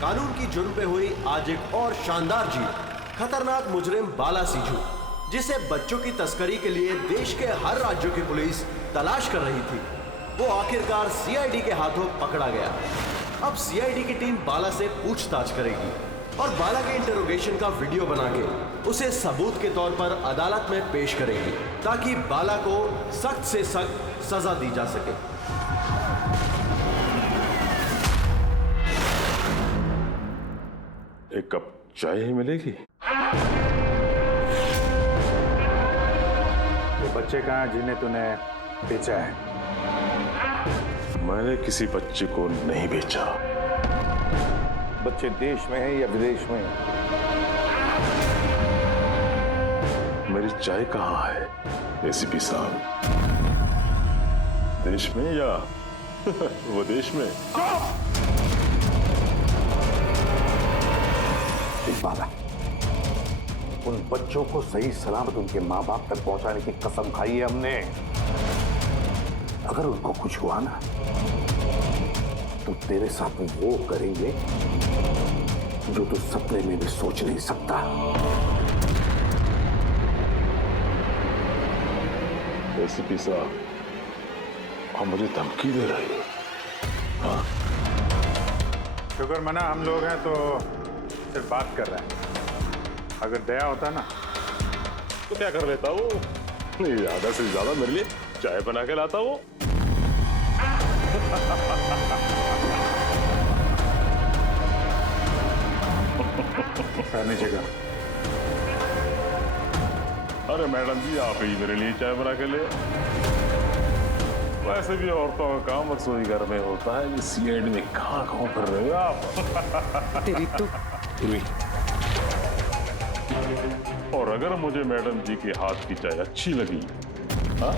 कानून की जुर्म पे हुई आज एक और शानदार जीत। खतरनाक मुजरिम बाला सिंजू, जिसे बच्चों की तस्करी के लिए देश के हर राज्यों की पुलिस तलाश कर रही थी, वो आखिरकार सीआईडी के हाथों पकड़ा गया। अब सीआईडी की टीम बाला से पूछताछ करेगी और बाला के इंटरोगेशन का वीडियो बना के उसे सबूत के तौर पर अदालत में पेश करेगी, ताकि बाला को सख्त से सख्त सजा दी जा सके। एक कप चाय ही मिलेगी? वो बच्चे कहाँ जिन्हें तूने बेचा है? मैंने किसी बच्चे को नहीं बेचा। बच्चे देश में है या विदेश में? मेरी चाय कहाँ है एसीपी साहब? देश में या विदेश में? बाला, उन बच्चों को सही सलामत उनके माँ बाप तक पहुंचाने की कसम खाई है हमने। अगर उनको कुछ हुआ ना, तो तेरे साथ वो करेंगे जो तू सपने में भी सोच नहीं सकता। एसीपी साहब, आप मुझे धमकी दे रहे हो? हाँ? शुक्र मना हम लोग हैं तो सिर्फ बात कर रहे हैं। अगर दया होता ना तो क्या कर लेता वो? ज्यादा से ज्यादा मेरे लिए चाय बना के लाता वो। नीचे का। अरे मैडम जी, आप ही मेरे लिए चाय बना के ले। वैसे भी औरतों का काम रसोई घर में होता है, ये सीआईडी में कहाँ कर रहे हो आप? तेरी तो और अगर मुझे मैडम जी के हाथ की चाय अच्छी लगी, हाँ,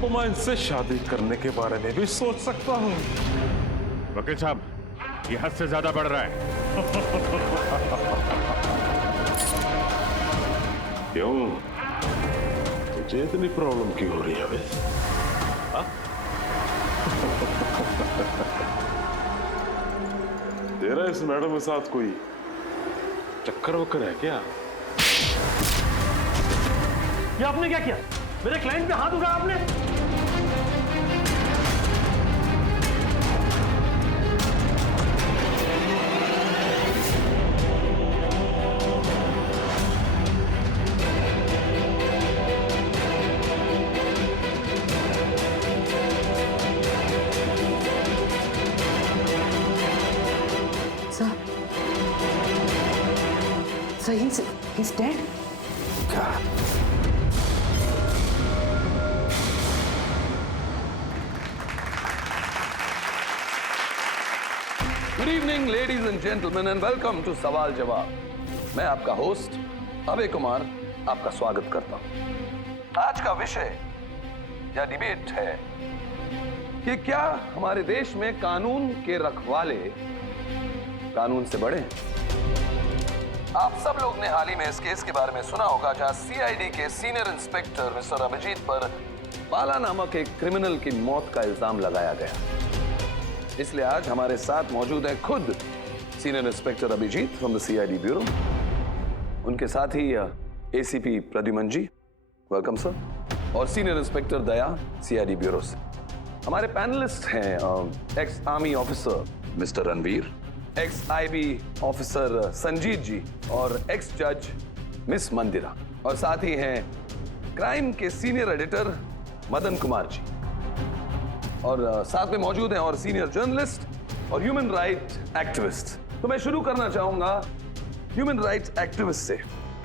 तो मैं इनसे शादी करने के बारे में भी सोच सकता हूँ। वकील साहब, ये हद से ज्यादा बढ़ रहा है। क्यों? तुझे इतनी प्रॉब्लम क्यों हो रही है बे? हाँ? तेरा इस मैडम के साथ कोई चक्कर वक्कर है क्या? ये आपने क्या किया? मेरे क्लाइंट पे हाथ उठाया आपने? So he's dead? क्या? Good evening ladies and gentleman and welcome to सवाल जवाब। मैं आपका होस्ट अभय कुमार आपका स्वागत करता हूं। आज का विषय या डिबेट है कि क्या हमारे देश में कानून के रखवाले कानून से बड़े हैं? आप सब लोग ने हाल ही में इस केस के बारे में सुना होगा, जहां सीआईडी के सीनियर इंस्पेक्टर मिस्टर अभिजीत पर बाला नामक एक क्रिमिनल की मौत का इल्जाम लगाया गया। इसलिए आज हमारे साथ मौजूद है खुद senior inspector Abhijeet from the CID bureau, उनके साथ ही ACP Pradyuman ji, welcome sir, और senior inspector Daya CID bureau से। हमारे पैनलिस्ट हैं ex army officer mister Ranveer, ex IB officer Sanjeet ji और एक्स जज मिस मंदिरा, और साथ ही हैं क्राइम के सीनियर एडिटर मदन कुमार जी, और साथ में मौजूद हैं और सीनियर जर्नलिस्ट और ह्यूमन राइट एक्टिविस्ट। तो मैं शुरू करना चाहूंगा ह्यूमन राइट्स एक्टिविस्ट से।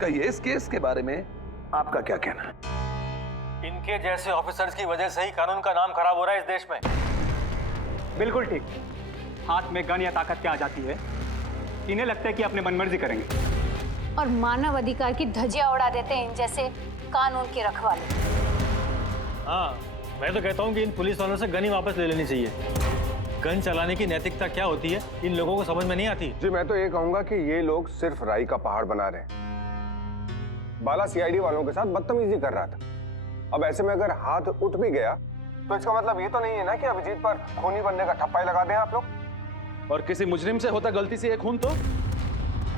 कहिए, इस केस के बारे में आपका क्या कहना है? इनके जैसे ऑफिसर्स की वजह से ही कानून का नाम खराब हो रहा है इस देश में। बिल्कुल ठीक। हाथ में गन या ताकत क्या आ जाती है, इन्हें लगता है कि अपने मनमर्जी करेंगे और मानव अधिकार की धज्जियां उड़ा देते हैं इन जैसे कानून के रखवाले। हाँ, मैं तो कहता हूँ कि इन पुलिस वालों से गन ही वापस ले लेनी चाहिए। गन चलाने की नैतिकता क्या होती है इन लोगों को समझ में नहीं आती। जी, मैं तो ये कहूंगा कि ये लोग सिर्फ राई का पहाड़ बना रहे हैं। बाला सीआईडी वालों के साथ बदतमीजी कर रहा था। अब ऐसे में अगर हाथ उठ भी गया तो इसका मतलब ये तो नहीं है ना कि अभिजीत पर खूनी बनने का ठप्पा ही लगा दें आप लोग। और किसी मुजरिम से होता गलती से एक खून तो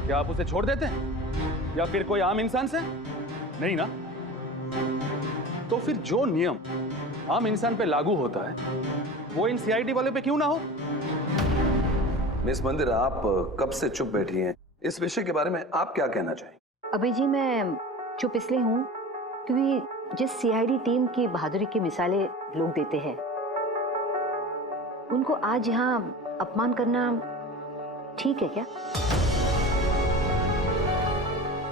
क्या आप उसे छोड़ देते हैं या फिर कोई आम इंसान से? नहीं ना। तो फिर जो नियम आम इंसान पे लागू होता है वो इन सीआईडी वाले पे क्यों ना हो? मिस मंदिरा, आप कब से चुप बैठी हैं? इस विषय के बारे में आप क्या कहना चाहेंगे? अभी जी मैं चुप इसलिए हूँ क्योंकि जिस सीआईडी टीम की बहादुरी की मिसालें लोग देते हैं उनको आज यहाँ अपमान करना ठीक है क्या?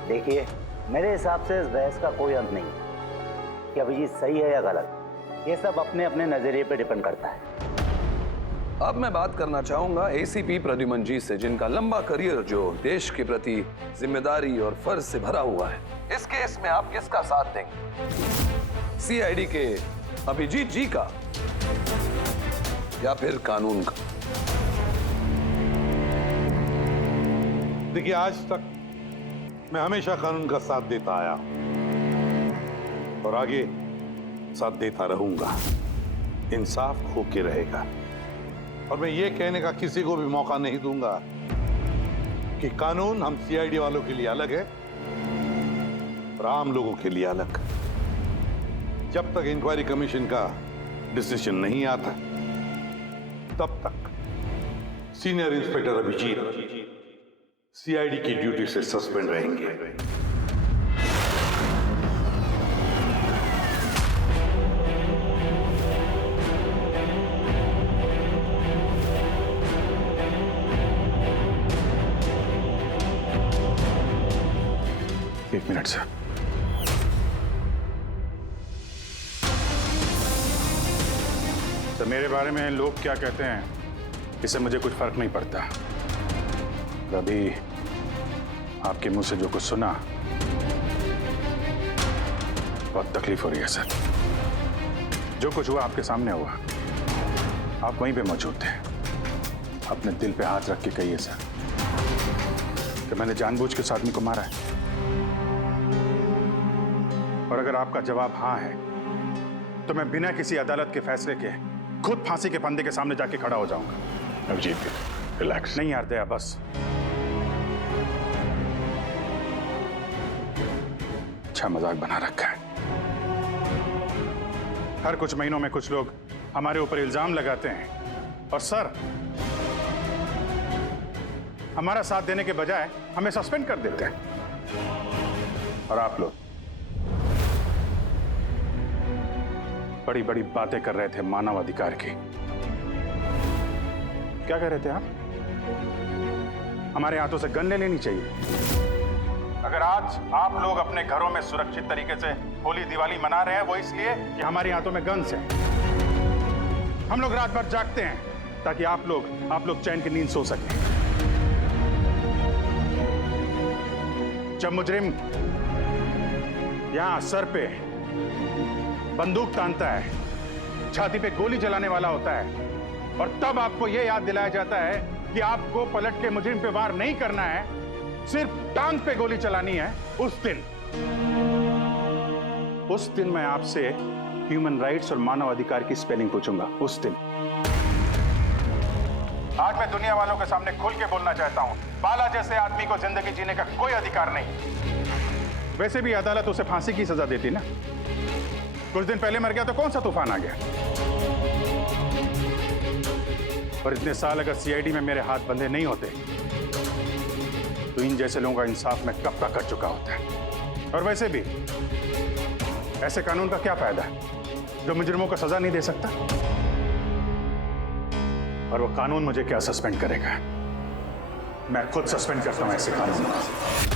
देखिए, मेरे हिसाब से इस बहस का कोई अंत नहीं है कि अभिजीत सही है या गलत। ये सब अपने अपने नजरिए पे डिपेंड करता है। अब मैं बात करना चाहूंगा एसीपी प्रद्युमन जी से, जिनका लंबा करियर जो देश के प्रति जिम्मेदारी और फर्ज से भरा हुआ है। इस केस में आप किसका साथ देंगे? सीआईडी के अभिजीत जी का या फिर कानून का? देखिए, आज तक मैं हमेशा कानून का साथ देता आया और आगे साथ देता रहूंगा। इंसाफ होके रहेगा और मैं ये कहने का किसी को भी मौका नहीं दूंगा कि कानून हम सीआईडी वालों के लिए अलग है और आम लोगों के लिए अलग। जब तक इंक्वायरी कमीशन का डिसीजन नहीं आता तब तक सीनियर इंस्पेक्टर अभिजीत सीआईडी की ड्यूटी से सस्पेंड रहेंगे। एक मिनट सर। तो मेरे बारे में लोग क्या कहते हैं इससे मुझे कुछ फर्क नहीं पड़ता। अभी आपके मुंह से जो कुछ सुना बहुत तकलीफ हो रही है सर। जो कुछ हुआ आपके सामने हुआ, आप वहीं पे मौजूद थे। अपने दिल पे हाथ रख के कहिए सर कि मैंने जानबूझ के उस आदमी को मारा है। और अगर आपका जवाब हाँ है तो मैं बिना किसी अदालत के फैसले के खुद फांसी के फंदे के सामने जाके खड़ा हो जाऊंगा। अभिजीत, रिलैक्स। नहीं यार दया, बस अच्छा मजाक बना रखा है। हर कुछ महीनों में कुछ लोग हमारे ऊपर इल्जाम लगाते हैं और सर हमारा साथ देने के बजाय हमें सस्पेंड कर देते हैं। और आप लोग बड़ी बड़ी बातें कर रहे थे मानव अधिकार की। क्या कह रहे थे आप? हमारे हाथों से गन ले लेनी चाहिए। अगर आज आप लोग अपने घरों में सुरक्षित तरीके से होली दिवाली मना रहे हैं वो इसलिए कि हमारे हाथों में गन्स हैं। हम लोग रात भर जागते हैं ताकि आप लोग चैन की नींद सो सकें। जब मुजरिम यहां सर पे बंदूक तानता है, छाती पे गोली चलाने वाला होता है और तब आपको यह याद दिलाया जाता है कि आपको पलट के मुजरिम पे वार नहीं करना है, सिर्फ टांग पे गोली चलानी है। उस दिन मैं आपसे ह्यूमन राइट्स और मानव अधिकार की स्पेलिंग पूछूंगा। उस दिन। आज मैं दुनिया वालों के सामने खुल के बोलना चाहता हूं, बाला जैसे आदमी को जिंदगी जीने का कोई अधिकार नहीं। वैसे भी अदालत उसे फांसी की सजा देती ना। कुछ दिन पहले मर गया तो कौन सा तूफान आ गया? और इतने साल अगर सीआईडी में मेरे हाथ बंधे नहीं होते तो इन जैसे लोगों का इंसाफ मैं कब का कर चुका होता है। और वैसे भी ऐसे कानून का क्या फायदा है जो मुजरिमों को सजा नहीं दे सकता? और वो कानून मुझे क्या सस्पेंड करेगा? मैं खुद सस्पेंड करता हूं ऐसे कानून को।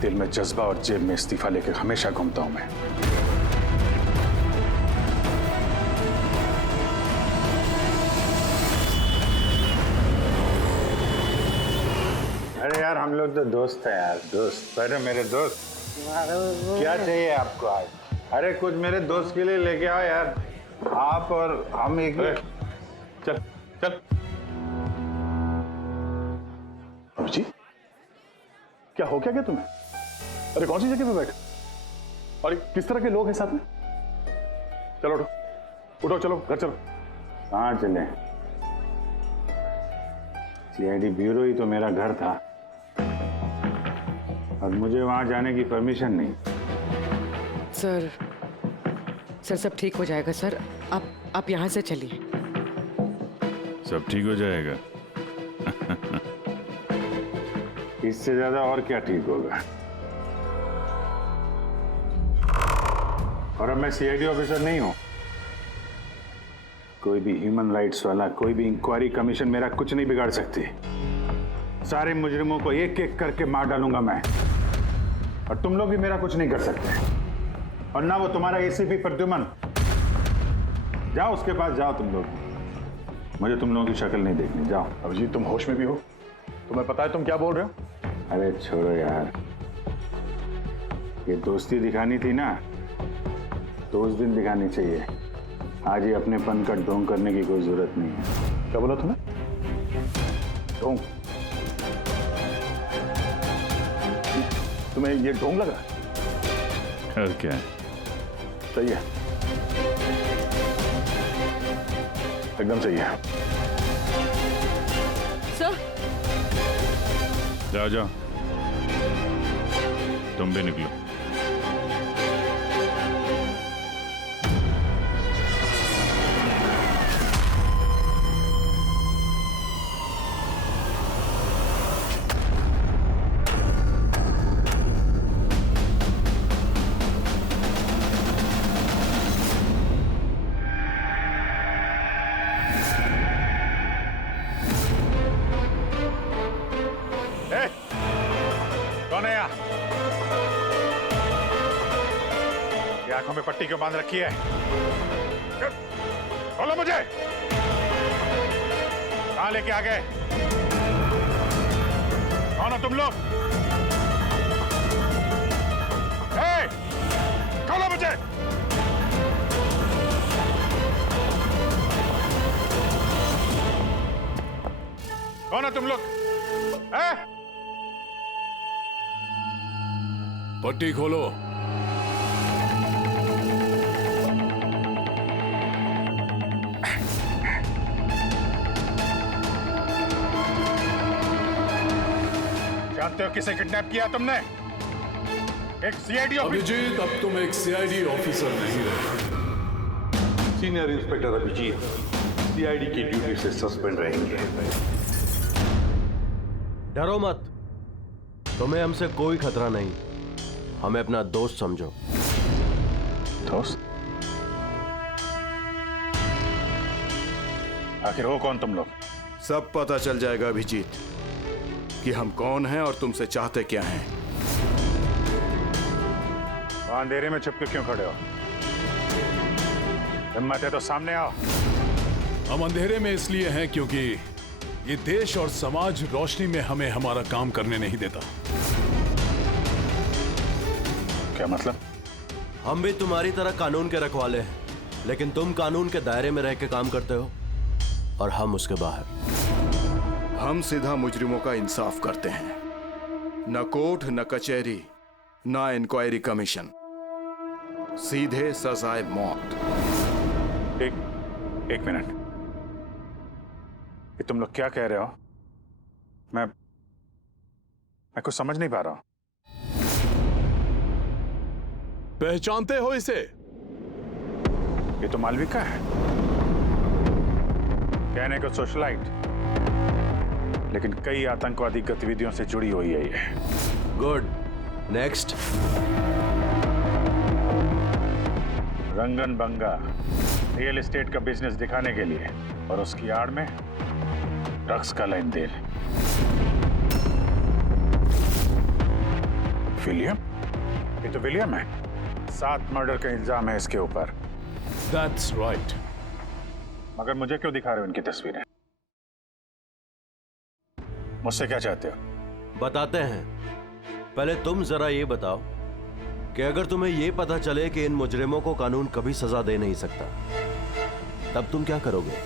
दिल में जज्बा और जेब में इस्तीफा लेकर हमेशा घूमता हूं मैं। अरे यार, हम लोग तो दोस्त हैं यार, दोस्त। अरे मेरे दोस्त, क्या चाहिए आपको आज? अरे कुछ मेरे दोस्त के लिए लेके आओ यार। आप और हम एक चल चल। अभिजीत, क्या हो क्या तुम्हें? अरे कौन सी जगह पे बैठे और किस तरह के लोग हैं साथ में? चलो उठो उठो, चलो घर चलो। कहाँ चले? सीआईडी ब्यूरो ही तो मेरा घर था और मुझे वहां जाने की परमिशन नहीं। सर सब ठीक हो जाएगा सर, आप यहाँ से चलिए। सब ठीक हो जाएगा। इससे ज्यादा और क्या ठीक होगा? और अब मैं सीआईडी ऑफिसर नहीं हूं। कोई भी ह्यूमन राइट्स वाला, कोई भी इंक्वायरी कमीशन मेरा कुछ नहीं बिगाड़ सकती। सारे मुजरिमों को एक एक करके मार डालूंगा मैं, और तुम लोग भी मेरा कुछ नहीं कर सकते। और ना वो तुम्हारा एसीपी प्रद्युमन। जाओ उसके पास जाओ तुम लोग, मुझे तुम लोगों की शक्ल नहीं देखनी। जाओ। अभिजीत, तुम होश में भी हो? तुम्हें पता है तुम क्या बोल रहे हो? अरे छोड़ो यार, ये दोस्ती दिखानी थी ना, तो उस दिन दिखानी चाहिए। आज ये अपनेपन का ढोंग करने की कोई जरूरत नहीं है। क्या बोला तुमने? ढोंग? तुम्हें ये ढोंग लगा? और क्या? सही है, एकदम सही है। सर जाओ जाओ, तुम भी निकलो। कौन है यहाँ? ये आंखों में पट्टी क्यों बांध रखी है? बोलो मुझे, कहां लेके आ गए? कौन हो तुम लोग? खोलो मुझे। कौन हो तुम लोग? पट्टी खोलो। जानते हो किसे किडनैप किया तुमने? एक सीआईडी ऑफिसर। अभिजीत, अब तुम एक सीआईडी ऑफिसर नहीं रहे। सीनियर इंस्पेक्टर अभिजीत सीआईडी की ड्यूटी से सस्पेंड रहेंगे। डरो मत, तुम्हें हमसे कोई खतरा नहीं। हमें अपना दोस्त समझो। दोस्त? आखिर हो कौन तुम लोग? सब पता चल जाएगा अभिजीत कि हम कौन हैं और तुमसे चाहते क्या हैं। वहां अंधेरे में छुप के क्यों खड़े हो? हिम्मत है तो सामने आओ। हम अंधेरे में इसलिए हैं क्योंकि ये देश और समाज रोशनी में हमें हमारा काम करने नहीं देता। क्या मतलब? हम भी तुम्हारी तरह कानून के रखवाले हैं, लेकिन तुम कानून के दायरे में रह के काम करते हो और हम उसके बाहर। हम सीधा मुजरिमों का इंसाफ करते हैं, न कोर्ट न कचहरी न इंक्वायरी कमीशन, सीधे सजाए मौत। एक मिनट, ये तुम लोग क्या कह रहे हो? मैं कुछ समझ नहीं पा रहा हूं। पहचानते हो इसे? ये तो मालविका है, कहने को सोशलाइट, लेकिन कई आतंकवादी गतिविधियों से जुड़ी हुई है ये। Good, next. Rangan Banga real estate का बिजनेस दिखाने के लिए और उसकी आड़ में ड्रग्स का लेन देन। विलियम? ये तो विलियम है। 7 मर्डर का इल्जाम है इसके ऊपर। That's right. मगर मुझे क्यों दिखा रहे हो इनकी तस्वीरें? मुझसे क्या चाहते हो? बताते हैं। पहले तुम जरा ये बताओ कि अगर तुम्हें ये पता चले कि इन मुजरिमों को कानून कभी सजा दे नहीं सकता, तब तुम क्या करोगे?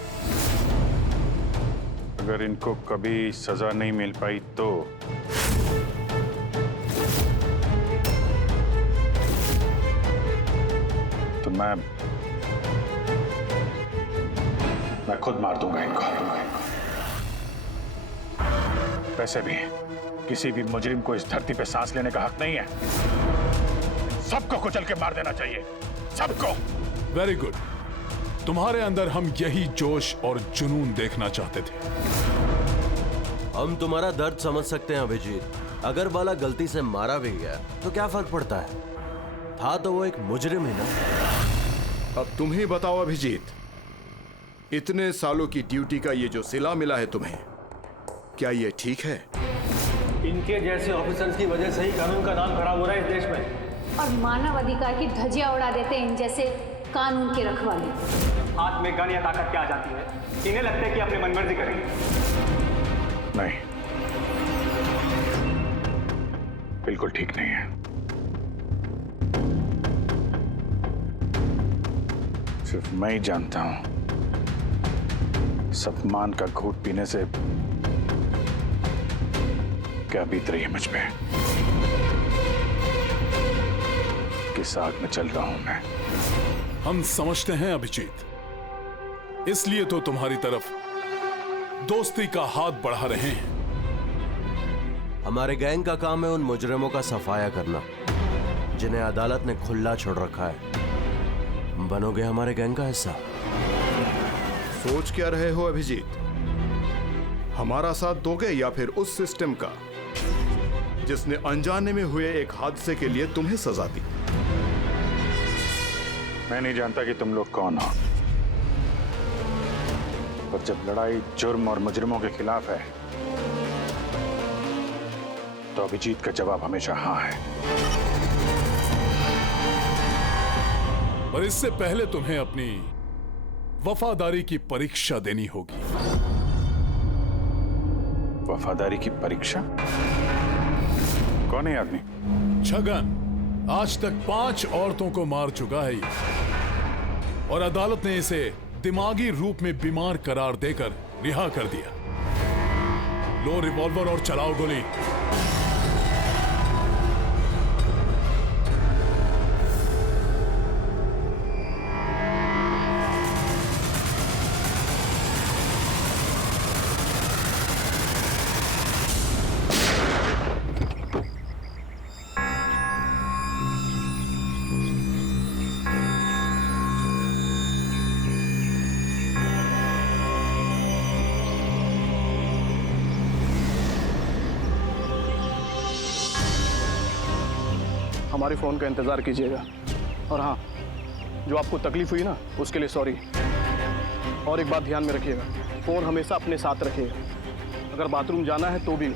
अगर इनको कभी सजा नहीं मिल पाई तो मैं खुद मार दूंगा इनको। वैसे भी किसी भी मुजरिम को इस धरती पे सांस लेने का हक नहीं है। सबको कुचल के मार देना चाहिए, सबको। Very good. तुम्हारे अंदर हम यही जोश और जुनून देखना चाहते थे। हम तुम्हारा दर्द समझ सकते हैं अभिजीत। अगर बाला गलती से मारा भी गया तो क्या फर्क पड़ता है, था तो वो एक मुजरिम ही ना। अब तुम ही बताओ अभिजीत, इतने सालों की ड्यूटी का ये जो सिला मिला है तुम्हें, क्या ये ठीक है? इनके जैसे ऑफिसर्स की वजह से ही कानून का नाम खराब हो रहा है इस देश में। और मानव अधिकार की धज्जियां उड़ा देते हैं इन जैसे कानून के रखवाले। हाथ में गन या ताकत क्या आ जाती है, इन्हें लगता है कि अपनी मनमर्जी करेंगे। नहीं, बिल्कुल ठीक नहीं है। सिर्फ मैं ही जानता हूं सम्मान का घूंट पीने से क्या बीत रही है मुझ पे, किस आग में चल रहा हूं मैं। हम समझते हैं अभिजीत, इसलिए तो तुम्हारी तरफ दोस्ती का हाथ बढ़ा रहे हैं। हमारे गैंग का काम है उन मुजरिमों का सफाया करना जिन्हें अदालत ने खुला छोड़ रखा है। बनोगे हमारे गैंग का हिस्सा? सोच क्या रहे हो अभिजीत? हमारा साथ दोगे या फिर उस सिस्टम का जिसने अनजाने में हुए एक हादसे के लिए तुम्हें सजा दी? मैं नहीं जानता कि तुम लोग कौन हो, पर जब लड़ाई जुर्म और मुजरिमों के खिलाफ है तो अभिजीत का जवाब हमेशा हाँ है। पर इससे पहले तुम्हें अपनी वफादारी की परीक्षा देनी होगी। वफादारी की परीक्षा? कौन है आदमी? छगन आज तक 5 औरतों को मार चुका है और अदालत ने इसे दिमागी रूप में बीमार करार देकर रिहा कर दिया। लो रिवॉल्वर और चलाओ गोली। हमारे फ़ोन का इंतज़ार कीजिएगा। और हाँ, जो आपको तकलीफ हुई ना, उसके लिए सॉरी। और एक बात ध्यान में रखिएगा, फ़ोन हमेशा अपने साथ रखिएगा। अगर बाथरूम जाना है तो भी।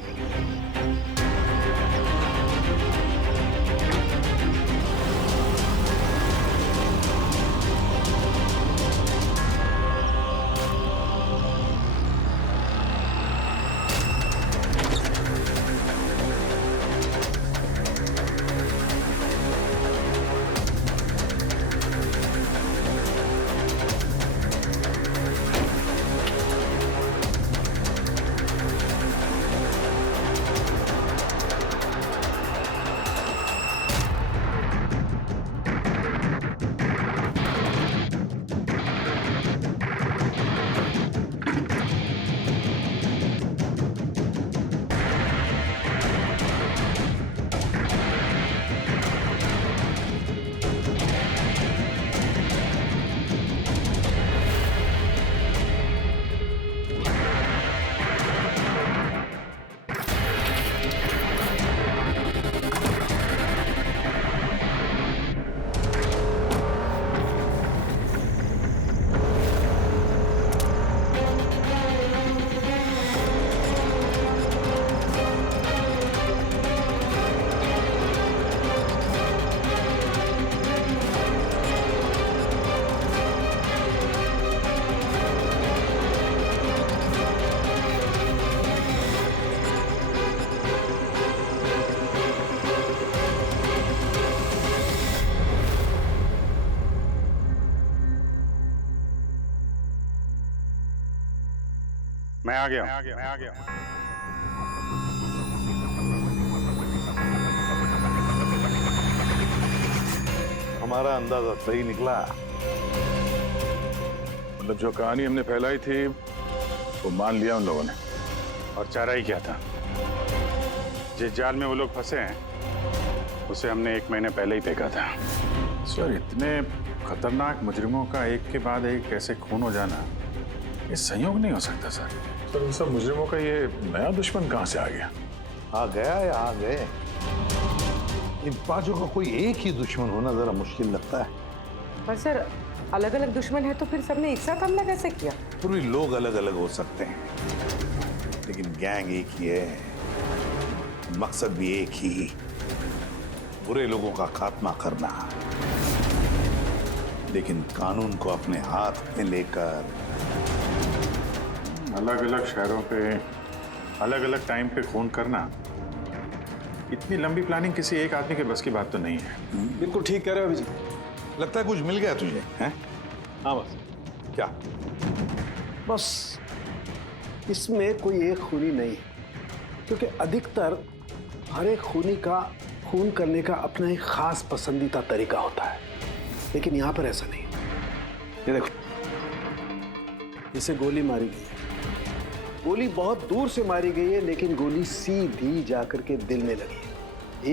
मैं आ गया। हमारा अंदाजा सही निकला। मतलब जो कहानी हमने फैलाई थी वो मान लिया उन लोगों ने, और चारा ही क्या था। जिस जाल में वो लोग फंसे हैं उसे हमने 1 महीने पहले ही फेंका था। सर, इतने खतरनाक मुजरिमों का एक के बाद एक कैसे खून हो जाना, ये संयोग नहीं हो सकता सर। सर, इन सब मुजरिमों का ये नया दुश्मन कहाँ से आ गया? आ गया या आ गए? इन पांचों का कोई एक ही दुश्मन होना जरा मुश्किल लगता है। पर सर, अलग अलग दुश्मन है तो फिर सबने एक साथ हमला कैसे किया? पूरी लोग अलग अलग हो सकते हैं, लेकिन गैंग एक ही है, मकसद भी एक ही, बुरे लोगों का खात्मा करना। लेकिन कानून को अपने हाथ में लेकर अलग अलग शहरों पे अलग अलग टाइम पे खून करना, इतनी लंबी प्लानिंग किसी एक आदमी के बस की बात तो नहीं है। बिल्कुल ठीक कह रहे हो अभिजीत। लगता है कुछ मिल गया तुझे, हैं? हाँ बस। क्या? बस इसमें कोई एक खूनी नहीं है, क्योंकि अधिकतर हर एक खूनी का खून करने का अपना एक खास पसंदीदा तरीका होता है, लेकिन यहां पर ऐसा नहीं। ये देखो, इसे गोली मारी गई है। गोली बहुत दूर से मारी गई है, लेकिन गोली सीधी जाकर के दिल में लगी है,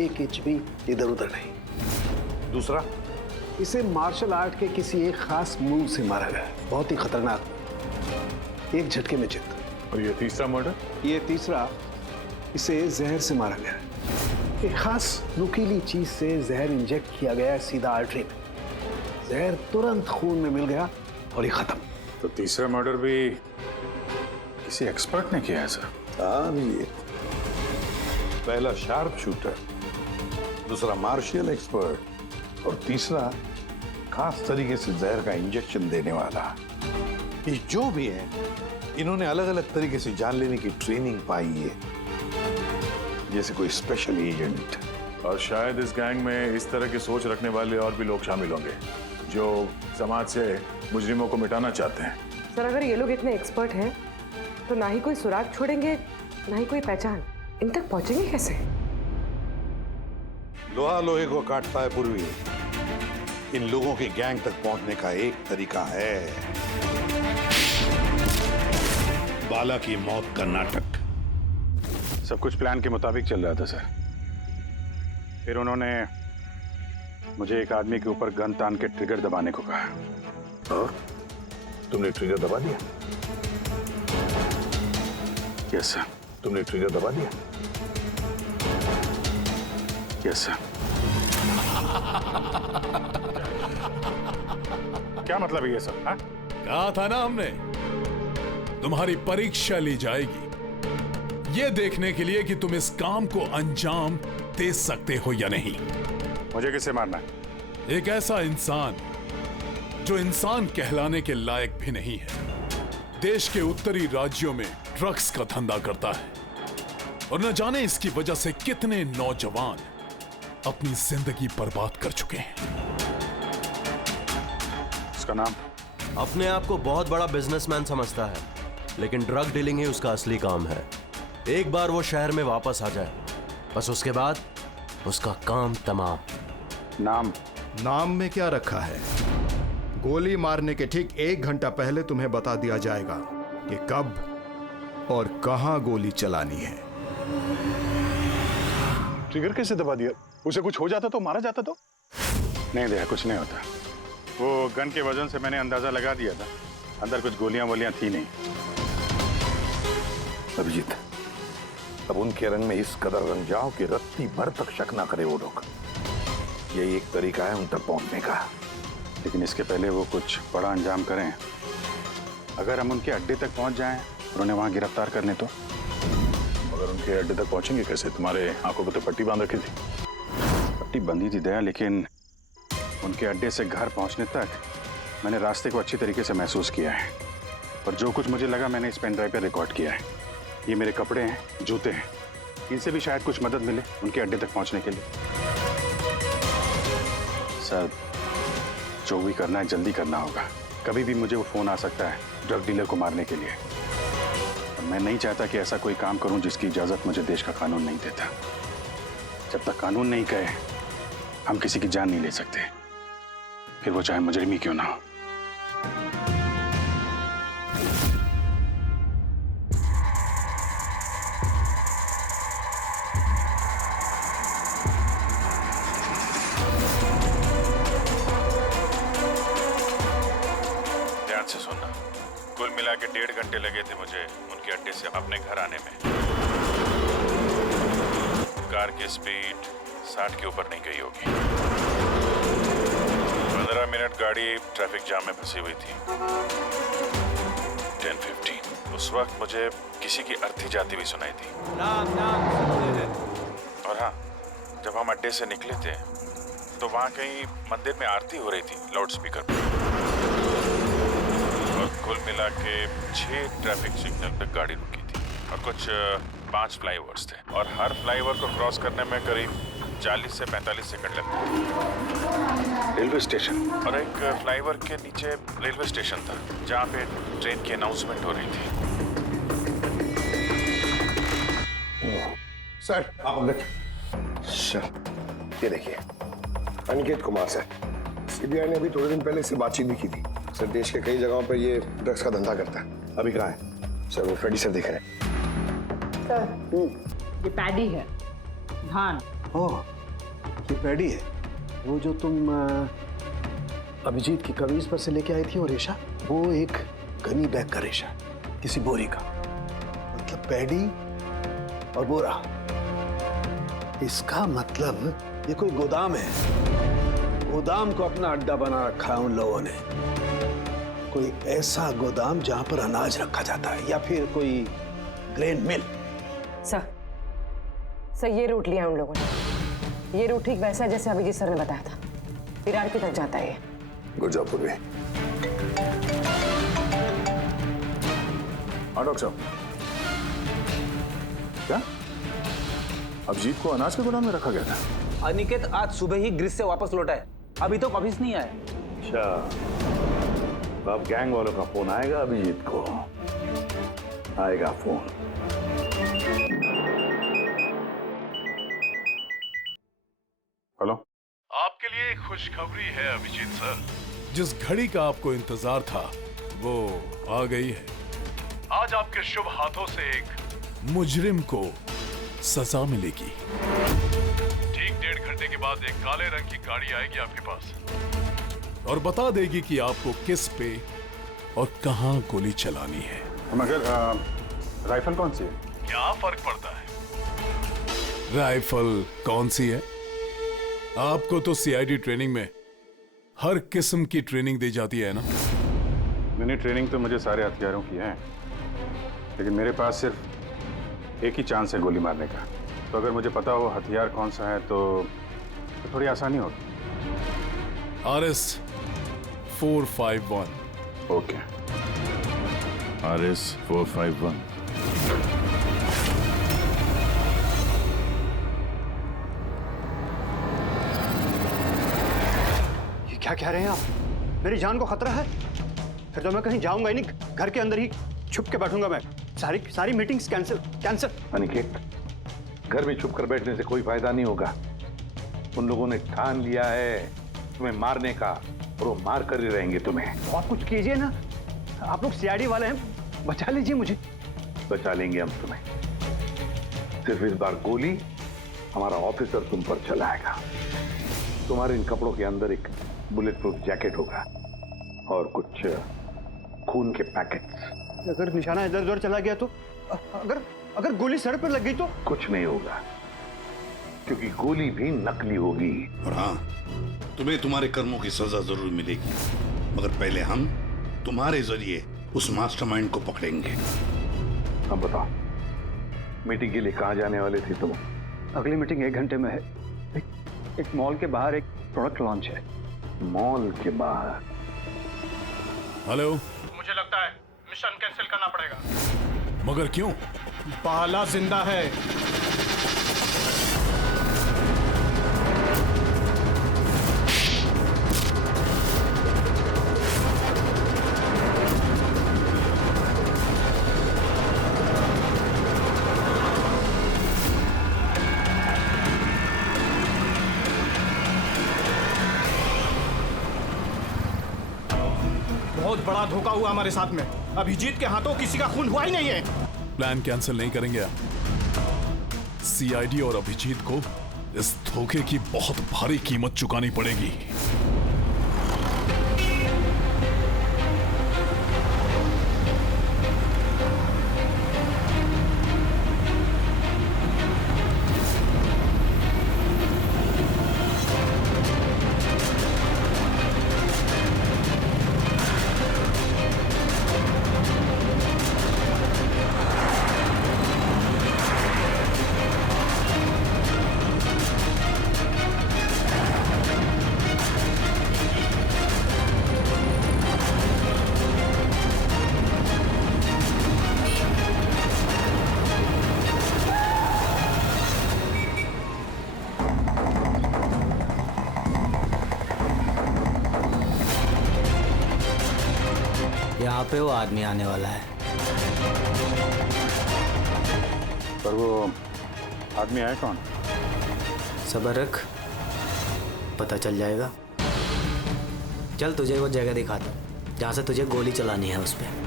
1 इंच भी इधर उधर नहीं। दूसरा, इसे मार्शल आर्ट के किसी एक खास मूव से मारा गया है, बहुत ही खतरनाक, एक झटके में चित। और ये तीसरा मर्डर? ये तीसरा, इसे जहर से मारा गया है। एक खास नुकीली चीज से जहर इंजेक्ट किया गया है सीधा आर्टरी में। जहर तुरंत खून में मिल गया और ये खत्म। तो तीसरा मर्डर भी किसी एक्सपर्ट ने किया है सर? हाँ जी, पहला शार्प शूटर, दूसरा मार्शियल एक्सपर्ट, और तीसरा खास तरीके से जहर का इंजेक्शन देने वाला। ये जो भी है, इन्होंने अलग अलग तरीके से जान लेने की ट्रेनिंग पाई है, जैसे कोई स्पेशल एजेंट। और शायद इस गैंग में इस तरह की सोच रखने वाले और भी लोग शामिल होंगे जो समाज से मुजरिमों को मिटाना चाहते हैं। सर, अगर ये लोग इतने एक्सपर्ट हैं तो ना ही कोई सुराग छोड़ेंगे, ना ही कोई पहचान। इन तक पहुंचेंगे कैसे? लोहा लोहे को काटता है पूर्वी। इन लोगों की गैंग तक पहुंचने का एक तरीका है, बाला की मौत का नाटक। सब कुछ प्लान के मुताबिक चल रहा था सर। फिर उन्होंने मुझे एक आदमी के ऊपर गन तान के ट्रिगर दबाने को कहा। और तुमने ट्रिगर दबा दिया? Yes sir. तुमने ट्रिगर दबा दिया? Yes sir. क्या मतलब है ये सब? हाँ? कहा था ना हमने, तुम्हारी परीक्षा ली जाएगी ये देखने के लिए कि तुम इस काम को अंजाम दे सकते हो या नहीं। मुझे किसे मारना है? एक ऐसा इंसान जो इंसान कहलाने के लायक भी नहीं है, देश के उत्तरी राज्यों में ड्रग्स का धंधा करता है, और न जाने इसकी वजह से कितने नौजवान अपनी जिंदगी बर्बाद कर चुके हैं। उसका नाम? अपने आप को बहुत बड़ा बिजनेसमैन समझता है, लेकिन ड्रग डीलिंग ही उसका असली काम है। एक बार वो शहर में वापस आ जाए, बस उसके बाद उसका काम तमाम। नाम? नाम में क्या रखा है? गोली मारने के ठीक 1 घंटा पहले तुम्हें बता दिया जाएगा कि कब और कहां गोली चलानी है। ट्रिगर कैसे दबा दिया? उसे कुछ हो जाता तो, मारा जाता तो? नहीं दया, कुछ नहीं होता। वो गन के वजन से मैंने अंदाजा लगा दिया था, अंदर कुछ गोलियां वोलियां थी नहीं। अभिजीत, अब उनके रंग में इस कदर रंग जाओ कि रत्ती भर तक शक ना करे वो लोग। यही एक तरीका है उन तक पहुंचने का। लेकिन इसके पहले वो कुछ बड़ा अंजाम करें। अगर हम उनके अड्डे तक पहुंच जाएं और उन्हें वहां गिरफ्तार कर लें तो? मगर उनके अड्डे तक पहुंचेंगे कैसे? तुम्हारे आंखों पर तो पट्टी बांध रखी थी। पट्टी बंधी थी दया, लेकिन उनके अड्डे से घर पहुंचने तक मैंने रास्ते को अच्छी तरीके से महसूस किया है, और जो कुछ मुझे लगा मैंने इस पेन ड्राइव पर रिकॉर्ड किया है। ये मेरे कपड़े हैं, जूते हैं, इनसे भी शायद कुछ मदद मिले उनके अड्डे तक पहुंचने के लिए। सर, जो भी करना है जल्दी करना होगा। कभी भी मुझे वो फोन आ सकता है ड्रग डीलर को मारने के लिए। मैं नहीं चाहता कि ऐसा कोई काम करूं जिसकी इजाजत मुझे देश का कानून नहीं देता। जब तक कानून नहीं कहे हम किसी की जान नहीं ले सकते, फिर वो चाहे मुजरिम ही क्यों ना हो। मिला के 1.5 घंटे लगे थे मुझे उनके अड्डे से अपने घर आने में। कार की स्पीड 60 के ऊपर नहीं गई होगी। 15 मिनट गाड़ी ट्रैफिक जाम में फंसी हुई थी। 10:15 उस वक्त मुझे किसी की अर्थी जाती हुई सुनाई थी। और हाँ, जब हम अड्डे से निकले थे तो वहाँ कहीं मंदिर में आरती हो रही थी लाउड स्पीकर पर। और कुल मिला के 6 ट्रैफिक सिग्नल पे गाड़ी रुकी थी और कुछ 5 फ्लाईओवर्स थे और हर फ्लाईओवर को क्रॉस करने में करीब 40 से 45 सेकंड लगते। रेलवे स्टेशन और एक फ्लाईओवर के नीचे रेलवे स्टेशन था जहाँ पे ट्रेन की अनाउंसमेंट हो रही थी। सर आप अंदर। सर ये देखिए, अनिकेत कुमार सर। सीबीआई ने अभी थोड़े दिन पहले इससे बातचीत भी की थी। सर देश के कई जगहों पर ये ड्रग्स का धंधा करता है। अभी कहाँ है? सर वो फ्रेडी सर देख रहे हैं। सर ये पैडी है, धान। ओह, ये पैडी है। वो जो तुम अभिजीत की कमीज पर से लेके आई थी वो रेशा, वो एक गनी बैग का रेशा, किसी बोरी का। मतलब पैडी और बोरा, इसका मतलब ये कोई गोदाम है। गोदाम को अपना अड्डा बना रखा है उन लोगों ने। कोई ऐसा गोदाम जहां पर अनाज रखा जाता है, या फिर कोई ग्रेन मिल। सर ये रूट लिया उन लोगों ने। ये रूट ठीक वैसा है जैसे अभिजीत सर ने बताया था, विरार की तरफ जाता है ये। गुरजापुर में। हाँ डॉक्टर साहब, क्या अभिजीत को अनाज के गोदाम में रखा गया था? अनिकेत आज सुबह ही ग्रीस से वापस लौटा है, अभी तो वापिस नहीं आया। अच्छा, तो अब गैंग वालों का फोन आएगा अभिजीत को। आएगा फोन। हेलो, आपके लिए एक खुशखबरी है अभिजीत सर। जिस घड़ी का आपको इंतजार था वो आ गई है। आज आपके शुभ हाथों से एक मुजरिम को सजा मिलेगी। ठीक 1.5 घंटे के बाद एक काले रंग की गाड़ी आएगी आपके पास और बता देगी कि आपको किस पे और कहां गोली चलानी है। मगर राइफल कौन सी है? क्या फर्क पड़ता है राइफल कौन सी है? आपको तो सीआईडी ट्रेनिंग में हर किस्म की ट्रेनिंग दी जाती है ना? नहीं, ट्रेनिंग तो मुझे सारे हथियारों की है, लेकिन मेरे पास सिर्फ एक ही चांस है गोली मारने का। तो अगर मुझे पता हो हथियार कौन सा है तो थोड़ी आसानी होगी। RS 451। Okay, RS 451। ये क्या कह रहे हैं आप? मेरी जान को खतरा है? फिर तो मैं कहीं जाऊंगा ही नहीं, घर के अंदर ही छुप के बैठूंगा मैं। सारी मीटिंग्स कैंसिल। अनिकेत, घर में छुप कर बैठने से कोई फायदा नहीं होगा। उन लोगों ने ठान लिया है तुम्हें मारने का, और वो मार कर ही रहेंगे तुम्हें। तो आप कुछ कीजिए ना, आप लोग सीआईडी वाले हैं, बचा लीजिए मुझे। बचा लेंगे हम तुम्हें। सिर्फ इस बार गोली हमारा ऑफिसर तुम पर चलाएगा। तुम्हारे इन कपड़ों के अंदर एक बुलेट प्रूफ जैकेट होगा और कुछ खून के पैकेट्स। अगर निशाना इधर उधर चला गया तो? अगर गोली सर पर लग गई तो? कुछ नहीं होगा, क्योंकि गोली भी नकली होगी। और हाँ, तुम्हें तुम्हारे कर्मों की सजा जरूर मिलेगी, मगर पहले हम तुम्हारे जरिए उस मास्टरमाइंड को पकड़ेंगे। अब बताओ, मीटिंग के लिए कहाँ जाने वाले थे तुम? अगली मीटिंग 1 घंटे में है। एक मॉल के बाहर एक प्रोडक्ट लॉन्च है। मॉल के बाहर? हेलो, मुझे लगता है मिशन कैंसिल करना पड़ेगा। मगर क्यों? बाला जिंदा है। बहुत बड़ा धोखा हुआ हमारे साथ में। अभिजीत के हाथों किसी का खून हुआ ही नहीं है। प्लान कैंसिल नहीं करेंगे आप। सीआईडी और अभिजीत को इस धोखे की बहुत भारी कीमत चुकानी पड़ेगी। यहाँ पे वो आदमी आने वाला है। पर वो आदमी आया कौन? सब्र रख, पता चल जाएगा। चल तुझे वो जगह दिखाता हूँ जहाँ से तुझे गोली चलानी है उस पर।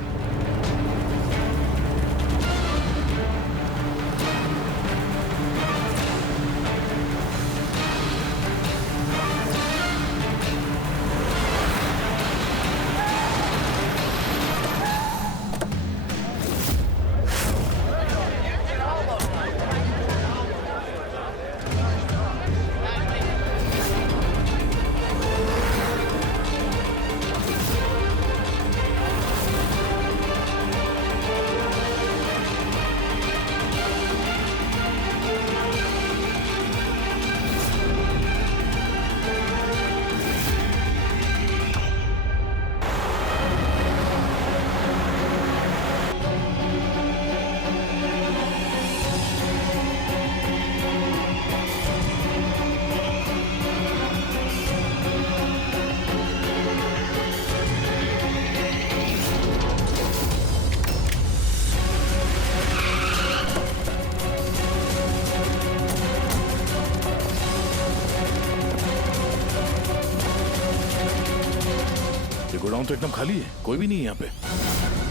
गोडाउन तो एकदम खाली है, कोई भी नहीं है यहाँ पे।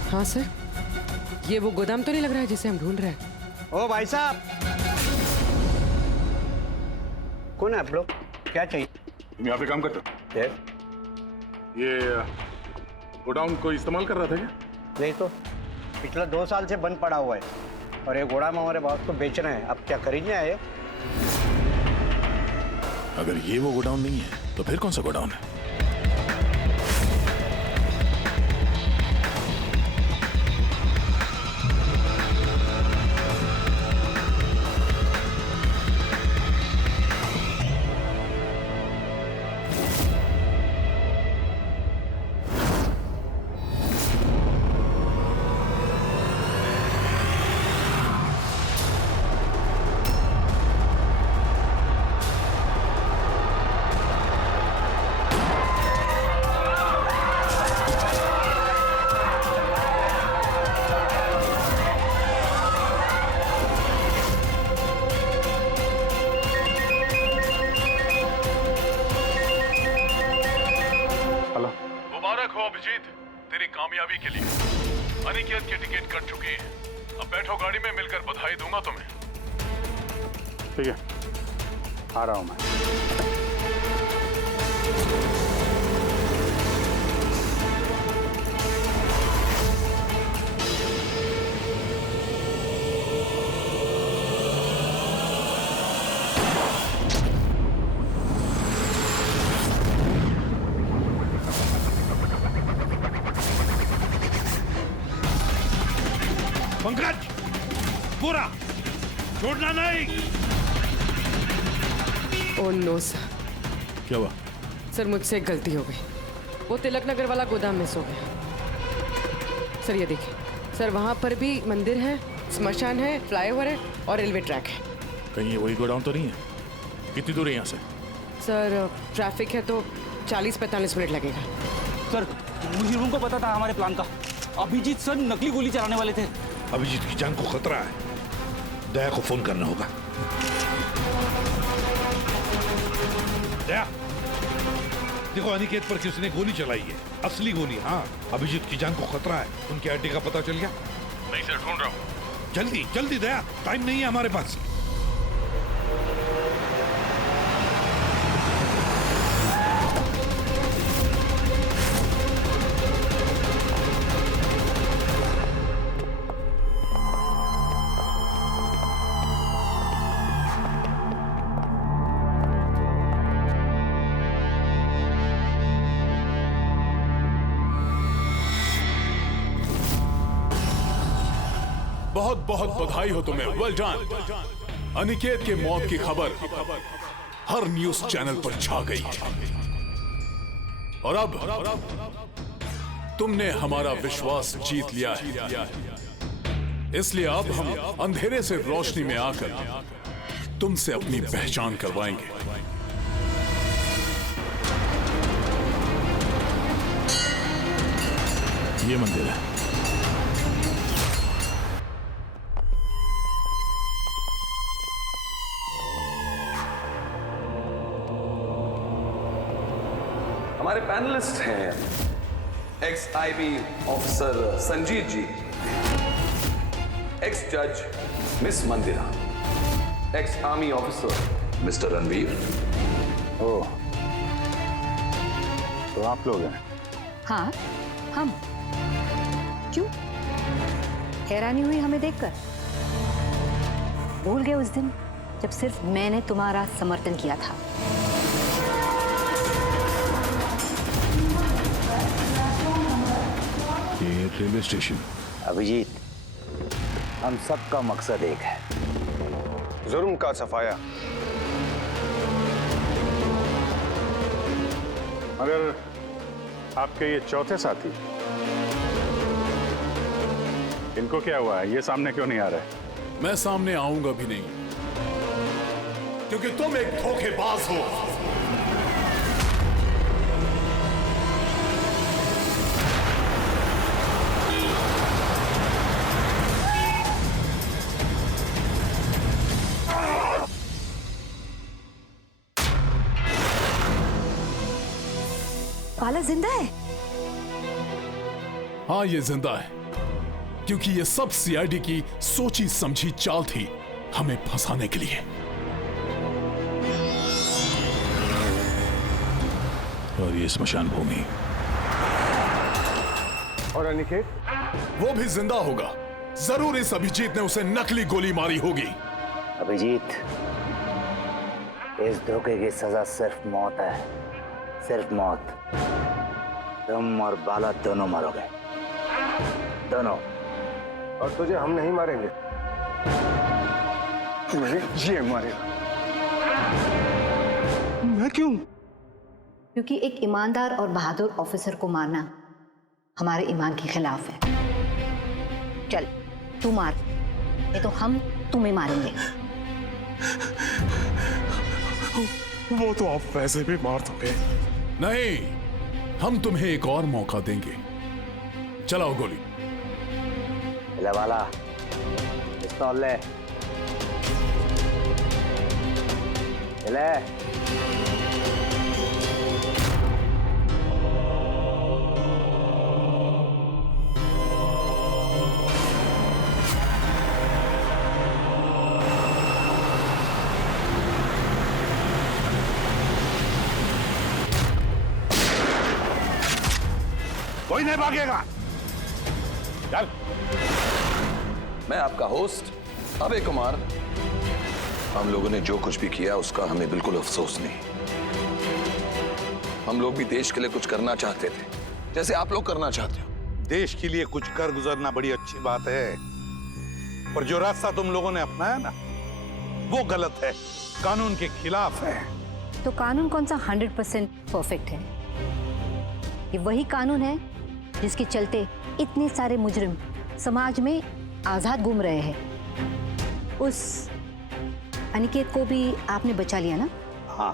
हाँ सर, ये वो गोदाम तो नहीं लग रहा है जिसे हम ढूंढ रहे हैं। ओ भाई साहब, कौन है आप लोग? क्या चाहिए? तुम यहाँ पे काम करते हो? ये गोडाउन को इस्तेमाल कर रहा था क्या? नहीं तो पिछले 2 साल से बंद पड़ा हुआ है और ये गोदाम हमारे बॉस को बेच रहे हैं। अब क्या खरीदने आए? अगर ये वो गोडाउन नहीं है तो फिर कौन सा गोडाउन है? मुबारक हो अभिजीत, तेरी कामयाबी के लिए। अनिकेत की टिकट कट चुकी है। अब बैठो गाड़ी में, मिलकर बधाई दूंगा तुम्हें। ठीक है, आ रहा हूं मैं। पंकज, पूरा छोड़ना नहीं। Oh no sir. क्या हुआ? सर मुझसे एक गलती हो गई। वो तिलक नगर वाला गोदाम मिस हो गया। सर ये देखिए सर, वहाँ पर भी मंदिर है, स्मशान है, फ्लाईओवर है और रेलवे ट्रैक है। कहीं ये वही गोडाउन तो नहीं है? कितनी दूर है यहाँ से? सर ट्रैफिक है तो 40-45 मिनट लगेगा। सर मुझे को पता था हमारे प्लान का। अभिजीत सर नकली गोली चलाने वाले थे। अभिजीत की जान को खतरा है, दया को फोन करना होगा। दया, देखो अनिकेत पर किसने गोली चलाई है, असली गोली। हाँ, अभिजीत की जान को खतरा है। उनके अड्डे का पता चल गया? नहीं सर, ढूंढ रहा हूँ। जल्दी जल्दी दया, टाइम नहीं है हमारे पास। बहुत बहुत बधाई हो तुम्हें, वेल डन। अनिकेत के मौत की खबर हर न्यूज चैनल पर छा गई और अब तुमने हमारा विश्वास जीत लिया है। इसलिए अब हम अंधेरे से रोशनी में आकर तुमसे अपनी पहचान करवाएंगे। ये मंदिर है। हमारे पैनलिस्ट हैं ex IB officer Sanjeet ji, ex जज miss Mandira, ex army officer mister Ranveer. Oh, तो आप लोग हैं? हाँ, हम। क्यों? हैरानी हुई हमें देखकर? भूल गए उस दिन जब सिर्फ मैंने तुम्हारा समर्थन किया था? ये रेलवे स्टेशन। अभिजीत, हम सबका मकसद एक है, जुर्म का सफाया। मगर आपके ये चौथे साथी, इनको क्या हुआ है? ये सामने क्यों नहीं आ रहे? मैं सामने आऊंगा भी नहीं, क्योंकि तुम एक धोखेबाज हो। बाला जिंदा है? हाँ, ये जिंदा है, क्योंकि ये सब सीआईडी की सोची समझी चाल थी हमें फंसाने के लिए। और ये स्मशान भूमि। और अनिकेत? वो भी जिंदा होगा। जरूर इस अभिजीत ने उसे नकली गोली मारी होगी। अभिजीत, इस धोखे की सजा सिर्फ मौत है, सिर्फ मौत। तुम और बाला दोनों मरोगे, दोनों। और तुझे हम नहीं मारेंगे, ये मारेगा। मैं क्यों? क्योंकि एक ईमानदार और बहादुर ऑफिसर को मारना हमारे ईमान के खिलाफ है। चल, तू मार, नहीं तो हम तुम्हें मारेंगे। वो तो आप वैसे भी मार दोगे। नहीं, हम तुम्हें एक और मौका देंगे। चलाओ गोली। ले वाला, पिस्तौल ले। ले। कोई नहीं भागेगा। चल। मैं आपका होस्ट अभय कुमार। हम लोगों ने जो कुछ भी किया उसका हमें बिल्कुल अफसोस नहीं। हम लोग भी देश के लिए कुछ करना चाहते थे, जैसे आप लोग करना चाहते हो। देश के लिए कुछ कर गुजरना बड़ी अच्छी बात है, पर जो रास्ता तुम लोगों ने अपनाया ना, वो गलत है, कानून के खिलाफ है। तो कानून कौन सा 100% परफेक्ट है? ये वही कानून है जिसके चलते इतने सारे मुजरिम समाज में आजाद घूम रहे हैं। उस अनिकेत को भी आपने बचा लिया ना? हाँ,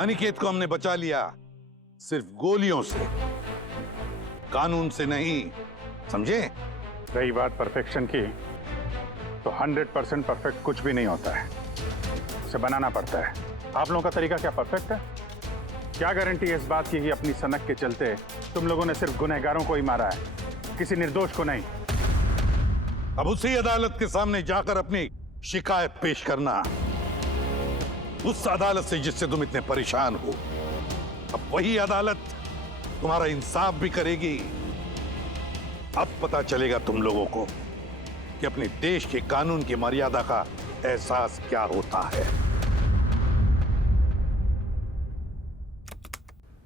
अनिकेत को हमने बचा लिया, सिर्फ गोलियों से, कानून से नहीं, समझे? रही बात परफेक्शन की, तो 100% परफेक्ट कुछ भी नहीं होता है, उसे बनाना पड़ता है। आप लोगों का तरीका क्या परफेक्ट है? क्या गारंटी है इस बात की कि अपनी सनक के चलते तुम लोगों ने सिर्फ गुनहगारों को ही मारा है, किसी निर्दोष को नहीं? अब उसी अदालत के सामने जाकर अपनी शिकायत पेश करना, उस अदालत से जिससे तुम इतने परेशान हो। अब वही अदालत तुम्हारा इंसाफ भी करेगी। अब पता चलेगा तुम लोगों को कि अपने देश के कानून की मर्यादा का एहसास क्या होता है।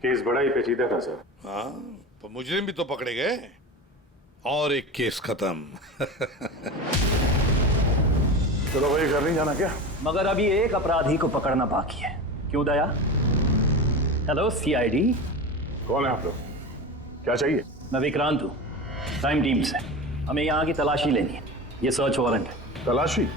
केस बड़ा ही पेचीदा था सर। हाँ, तो मुजरिम भी तो पकड़े गए और एक केस खत्म। चलो भाई, घर नहीं जाना क्या? मगर अभी एक अपराधी को पकड़ना बाकी है। क्यों दया? Hello CID. कौन है आप लोग? क्या चाहिए? मैं विक्रांत हूँ, क्राइम टीम से। हमें यहाँ की तलाशी लेनी है। ये सर्च वारंट है। तलाशी?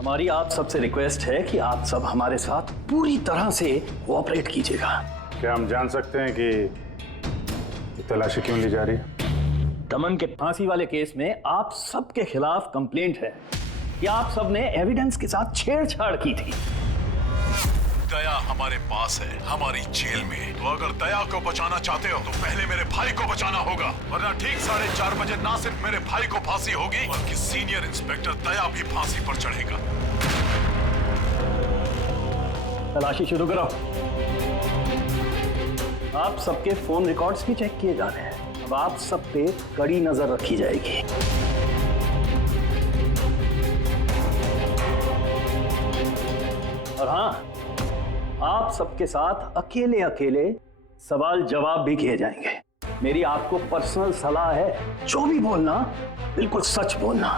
हमारी आप सबसे रिक्वेस्ट है कि आप सब हमारे साथ पूरी तरह से कोऑपरेट कीजिएगा। क्या हम जान सकते हैं कि तलाशी क्यों ली जा रही है? दमन के फांसी वाले केस में आप सबके खिलाफ कंप्लेंट है कि आप सब ने एविडेंस के साथ छेड़छाड़ की थी। दया हमारे पास है, हमारी जेल में। तो अगर दया को बचाना चाहते हो तो पहले मेरे भाई को बचाना होगा, वरना ठीक 4:30 बजे ना सिर्फ मेरे भाई को फांसी होगी बल्कि सीनियर इंस्पेक्टर दया भी फांसी पर चढ़ेगा। तलाशी शुरू करो। आप सबके फोन रिकॉर्ड्स भी चेक किए जा रहे हैं। अब आप सब पे कड़ी नजर रखी जाएगी। और हाँ, आप सबके साथ अकेले अकेले सवाल जवाब भी किए जाएंगे। मेरी आपको पर्सनल सलाह है, जो भी बोलना बिल्कुल सच बोलना।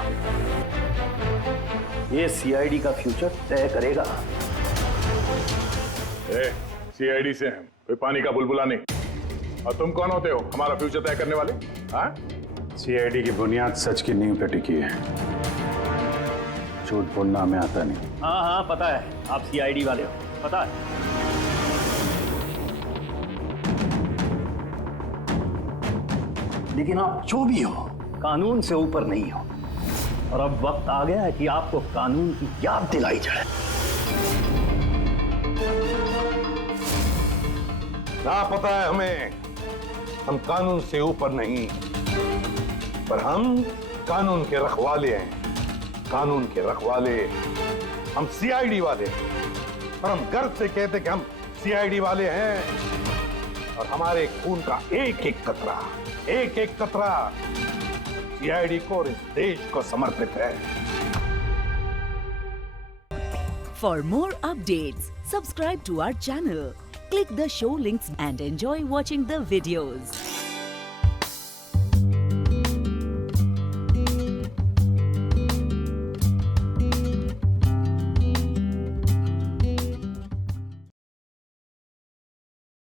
ये सीआईडी का फ्यूचर तय करेगा। सीआईडी से हैं, कोई पानी का बुलबुला नहीं। और तुम कौन होते हो हमारा फ्यूचर तय करने वाले? सीआईडी की बुनियाद सच की नींव पे टिकी है। झूठ बोलना हमें आता नहीं। हाँ हाँ पता है, आप सीआईडी वाले हो, पता है। लेकिन आप जो भी हो, कानून से ऊपर नहीं हो। और अब वक्त आ गया है कि आपको कानून की याद दिलाई जाए। ना पता है हमें, हम कानून से ऊपर नहीं, पर हम कानून के रखवाले हैं। कानून के रखवाले हम सीआईडी वाले हैं, और हम गर्व से कहते कि हम सीआईडी वाले हैं। और हमारे खून का एक एक कतरा सीआईडी को और इस देश को समर्पित है। For more updates, subscribe to our channel, click the show links and enjoy watching the videos.